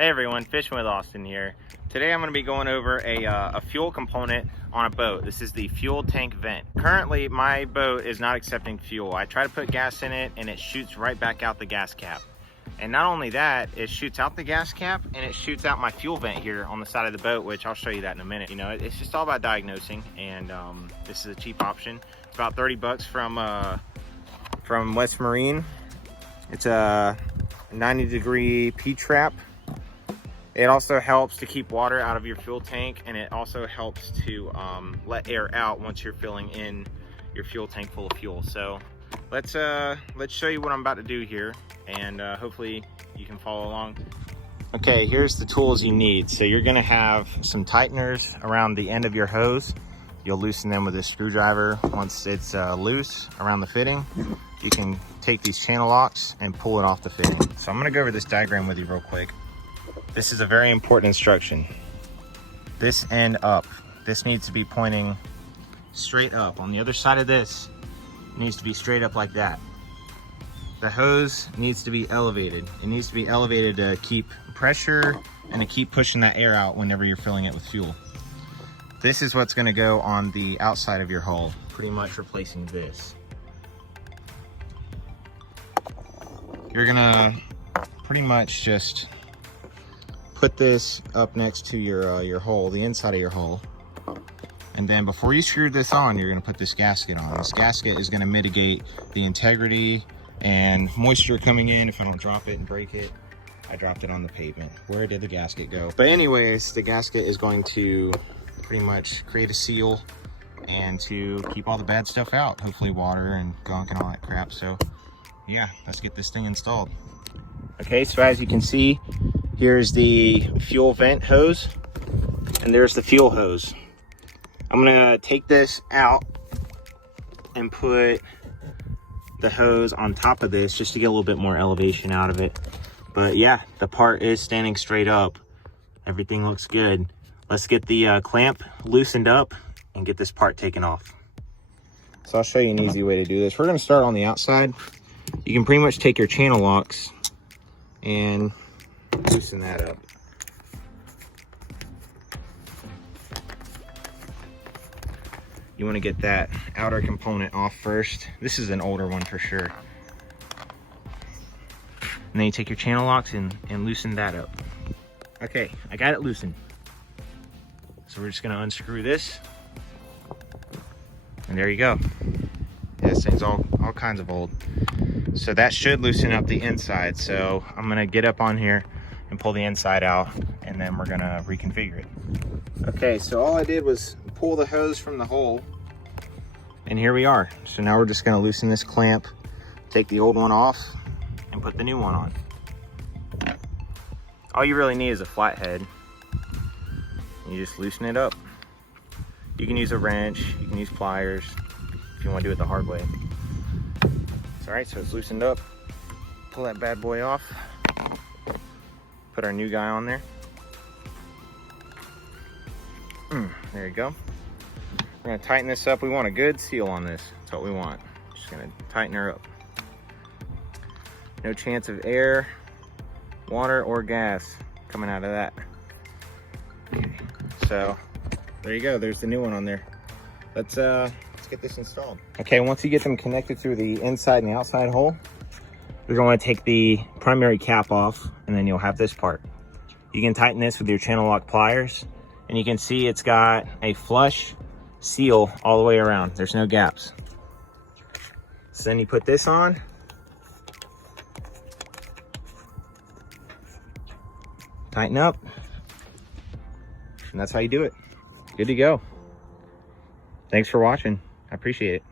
Hey everyone, Fishing with Austin here. Today I'm going to be going over a fuel component on a boat. This is the fuel tank vent. Currently my boat is not accepting fuel. I try to put gas in it and it shoots right back out the gas cap. And not only that, it shoots out the gas cap and it shoots out my fuel vent here on the side of the boat, which I'll show you that in a minute. You know, it's just all about diagnosing, and this is a cheap option. It's about 30 bucks from West Marine. It's a 90-degree P-trap. It also helps to keep water out of your fuel tank, and it also helps to let air out once you're filling in your fuel tank full of fuel. So let's show you what I'm about to do here, and hopefully you can follow along. Okay, here's the tools you need. So you're gonna have some tighteners around the end of your hose. You'll loosen them with a screwdriver. Once it's loose around the fitting, you can take these channel locks and pull it off the fitting. So I'm gonna go over this diagram with you real quick. This is a very important instruction. This end up. This needs to be pointing straight up. On the other side of this, it needs to be straight up like that. The hose needs to be elevated. It needs to be elevated to keep pressure and to keep pushing that air out whenever you're filling it with fuel. This is what's gonna go on the outside of your hull, pretty much replacing this. You're gonna pretty much just put this up next to your hull, the inside of your hull. And then before you screw this on, you're gonna put this gasket on. This gasket is gonna mitigate the integrity and moisture coming in if I don't drop it and break it. I dropped it on the pavement. Where did the gasket go? But anyways, the gasket is going to pretty much create a seal and to keep all the bad stuff out. Hopefully water and gunk and all that crap. So yeah, let's get this thing installed. Okay, so as you can see, here's the fuel vent hose, and there's the fuel hose. I'm gonna take this out and put the hose on top of this just to get a little bit more elevation out of it. But yeah, the part is standing straight up. Everything looks good. Let's get the clamp loosened up and get this part taken off. So I'll show you an easy way to do this. We're gonna start on the outside. You can pretty much take your channel locks and loosen that up. You want to get that outer component off first. This is an older one for sure. And then you take your channel locks and loosen that up. Okay, I got it loosened. So we're just gonna unscrew this. And there you go. Yeah, this thing's all kinds of old. So that should loosen up the inside. So I'm gonna get up on here and pull the inside out, and then we're gonna reconfigure it. Okay, so all I did was pull the hose from the hole, and here we are. So now we're just gonna loosen this clamp, take the old one off, and put the new one on. All you really need is a flathead. You just loosen it up. You can use a wrench, you can use pliers, if you wanna do it the hard way. All right, so it's loosened up. Pull that bad boy off. Put our new guy on there. There you go. We're gonna tighten this up. We want a good seal on this. That's what we want. Just gonna tighten her up. No chance of air, water, or gas coming out of that. Okay. So there you go. There's the new one on there. Let's get this installed. Okay, once you get them connected through the inside and the outside hole, you're going to want to take the primary cap off, and then you'll have this part. You can tighten this with your channel lock pliers, and you can see it's got a flush seal all the way around. There's no gaps. So then you put this on. Tighten up. And that's how you do it. Good to go. Thanks for watching. I appreciate it.